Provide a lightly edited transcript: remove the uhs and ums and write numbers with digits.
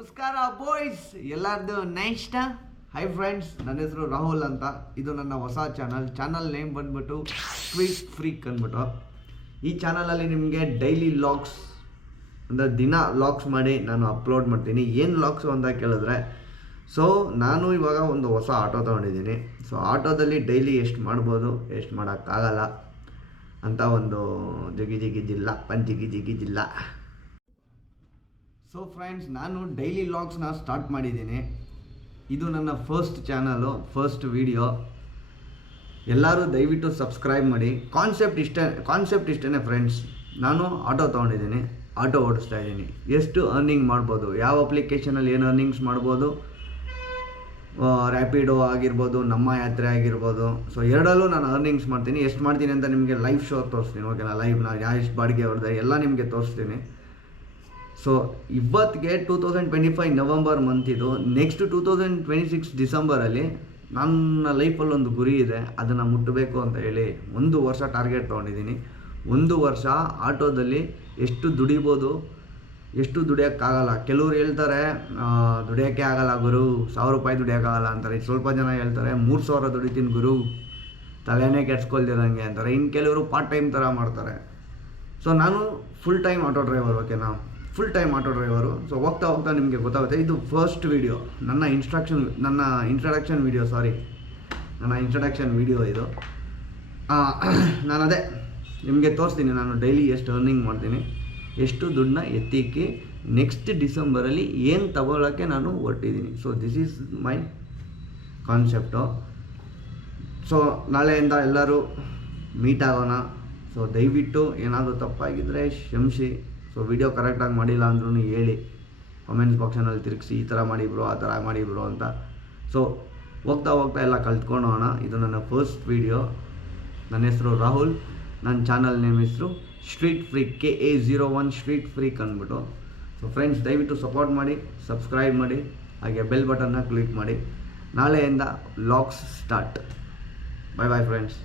ನಮಸ್ಕಾರ ಬಾಯ್ಸ್, ಎಲ್ಲರದು next hi friends. ನನ್ನ ಹೆಸರು ರಾಹುಲ್ ಅಂತ. ಇದು ನನ್ನ ಹೊಸ ಚಾನಲ್ ನೇಮ್ ಬಂದ್ಬಿಟ್ಟು ಸ್ಟ್ರೀಟ್ ಫ್ರೀಕ್ ಅಂದ್ಬಿಟ್ಟು. ಈ ಚಾನಲಲ್ಲಿ ನಿಮಗೆ ಡೈಲಿ ಲಾಗ್ಸ್ ಅಂದರೆ ದಿನ ಲಾಗ್ಸ್ ಮಾಡಿ ನಾನು ಅಪ್ಲೋಡ್ ಮಾಡ್ತೀನಿ. ಏನು ಲಾಗ್ಸು ಅಂತ ಕೇಳಿದ್ರೆ, ಸೊ ನಾನು ಇವಾಗ ಒಂದು ಹೊಸ ಆಟೋ ತೊಗೊಂಡಿದ್ದೀನಿ. ಸೊ ಆಟೋದಲ್ಲಿ ಡೈಲಿ ಎಷ್ಟು ಮಾಡ್ಬೋದು, ಎಷ್ಟು ಮಾಡೋಕ್ಕಾಗಲ್ಲ ಅಂತ ಒಂದು ಜಿಗಿಜಿಗಿದ್ದಿಲ್ಲ ಜಿಗಿಜಿಗಿದ್ದಿಲ್ಲ. ಸೊ ಫ್ರೆಂಡ್ಸ್, ನಾನು ಡೈಲಿ ಲಾಗ್ಸ್ನ ಸ್ಟಾರ್ಟ್ ಮಾಡಿದ್ದೀನಿ. ಇದು ನನ್ನ ಫಸ್ಟ್ ಚಾನಲು, ಫಸ್ಟ್ ವಿಡಿಯೋ. ಎಲ್ಲರೂ ದಯವಿಟ್ಟು ಸಬ್ಸ್ಕ್ರೈಬ್ ಮಾಡಿ. ಕಾನ್ಸೆಪ್ಟ್ ಇಷ್ಟೇ ಫ್ರೆಂಡ್ಸ್. ನಾನು ಆಟೋ ತೊಗೊಂಡಿದ್ದೀನಿ, ಆಟೋ ಓಡಿಸ್ತಾ ಇದ್ದೀನಿ. ಎಷ್ಟು ಅರ್ನಿಂಗ್ ಮಾಡ್ಬೋದು, ಯಾವ ಅಪ್ಲಿಕೇಶನಲ್ಲಿ ಏನು ಅರ್ನಿಂಗ್ಸ್ ಮಾಡ್ಬೋದು, ರ್ಯಾಪಿಡೋ ಆಗಿರ್ಬೋದು, ನಮ್ಮ ಯಾತ್ರೆ ಆಗಿರ್ಬೋದು. ಸೊ ಎರಡಲ್ಲೂ ನಾನು ಅರ್ನಿಂಗ್ಸ್ ಮಾಡ್ತೀನಿ. ಎಷ್ಟು ಮಾಡ್ತೀನಿ ಅಂತ ನಿಮಗೆ ಲೈವ್ ಶೋ ತೋರಿಸ್ತೀನಿ, ಓಕೆನಾ? ಲೈವ್ನ ಎಷ್ಟು ಬಾಡಿಗೆ ಹೊಡೆದೆ ಎಲ್ಲ ನಿಮಗೆ ತೋರಿಸ್ತೀನಿ. ಸೊ ಇವತ್ತಿಗೆ 2025 ನವಂಬರ್ ಮಂತ್ ಇದು. ನೆಕ್ಸ್ಟ್ 2026 ಡಿಸೆಂಬರಲ್ಲಿ ನನ್ನ ಲೈಫಲ್ಲಿ ಒಂದು ಗುರಿ ಇದೆ, ಅದನ್ನು ಮುಟ್ಟಬೇಕು ಅಂತ ಹೇಳಿ 1 ವರ್ಷ ಟಾರ್ಗೆಟ್ ತೊಗೊಂಡಿದ್ದೀನಿ. 1 ವರ್ಷ ಆಟೋದಲ್ಲಿ ಎಷ್ಟು ದುಡಿಬೋದು, ಎಷ್ಟು ದುಡಿಯೋಕ್ಕಾಗಲ್ಲ. ಕೆಲವ್ರು ಹೇಳ್ತಾರೆ ದುಡಿಯೋಕ್ಕೆ ಆಗಲ್ಲ ಗುರು, 1000 ರೂಪಾಯಿ ದುಡಿಯೋಕ್ಕಾಗಲ್ಲ ಅಂತಾರೆ. ಸ್ವಲ್ಪ ಜನ ಹೇಳ್ತಾರೆ 3000 ದುಡಿತೀನಿ ಗುರು, ತಲೆನೇ ಕೆಡ್ಸ್ಕೊಳ್ದಿರಂಗೆ ಅಂತಾರೆ. ಇನ್ನು ಕೆಲವರು ಪಾರ್ಟ್ ಟೈಮ್ ಥರ ಮಾಡ್ತಾರೆ. ಸೊ ನಾನು ಫುಲ್ ಟೈಮ್ ಆಟೋ ಡ್ರೈವರ್, ಓಕೆನಾ? Full time auto driver. So ಹೋಗ್ತಾ ನಿಮಗೆ ಗೊತ್ತಾಗುತ್ತೆ. ಇದು ಫಸ್ಟ್ ವೀಡಿಯೋ, ನನ್ನ ಇಂಟ್ರಡಕ್ಷನ್ ವೀಡಿಯೋ ಇದು. ನಾನು ಅದೇ ನಿಮಗೆ ತೋರಿಸ್ತೀನಿ, ನಾನು ಡೈಲಿ ಎಷ್ಟು ಅರ್ನಿಂಗ್ ಮಾಡ್ತೀನಿ, ಎಷ್ಟು ದುಡ್ಡನ್ನ ಎತ್ತಿಕ್ಕಿ ನೆಕ್ಸ್ಟ್ ಡಿಸೆಂಬರಲ್ಲಿ ಏನು ತಗೊಳ್ಳೋಕ್ಕೆ ನಾನು ಹೊರಟಿದ್ದೀನಿ. So this is my concept. So ನಾಳೆಯಿಂದ ಎಲ್ಲರೂ ಮೀಟ್ ಆಗೋಣ. ಸೊ ದಯವಿಟ್ಟು ಏನಾದರೂ ತಪ್ಪಾಗಿದ್ದರೆ ಕ್ಷಮಿಸಿ. ಸೊ ವಿಡಿಯೋ ಕರೆಕ್ಟಾಗಿ ಮಾಡಿಲ್ಲ ಅಂದ್ರೂ ಹೇಳಿ, ಕಾಮೆಂಟ್ಸ್ ಬಾಕ್ಸಲ್ಲಿ ತಿರುಗಿಸಿ, ಈ ಥರ ಮಾಡಿ ಬ್ರೋ, ಆ ಥರ ಮಾಡಿ ಬ್ರೋ ಅಂತ. ಸೊ ಹೋಗ್ತಾ ಎಲ್ಲ ಕಲ್ತ್ಕೊಳ್ಳೋಣ. ಇದು ನನ್ನ ಫಸ್ಟ್ ವೀಡಿಯೋ. ನನ್ನ ಹೆಸರು ರಾಹುಲ್, ನನ್ನ ಚಾನಲ್ ನೇಮ್ ಹೆಸರು street freak, KA01 street freak ಅಂದ್ಬಿಟ್ಟು. ಸೊ ಫ್ರೆಂಡ್ಸ್, ದಯವಿಟ್ಟು ಸಪೋರ್ಟ್ ಮಾಡಿ, ಸಬ್ಸ್ಕ್ರೈಬ್ ಮಾಡಿ, ಹಾಗೆ ಬೆಲ್ ಬಟನ್ನ ಕ್ಲಿಕ್ ಮಾಡಿ. ನಾಳೆಯಿಂದ ವ್ಲಾಗ್ಸ್ ಸ್ಟಾರ್ಟ್. Bye friends.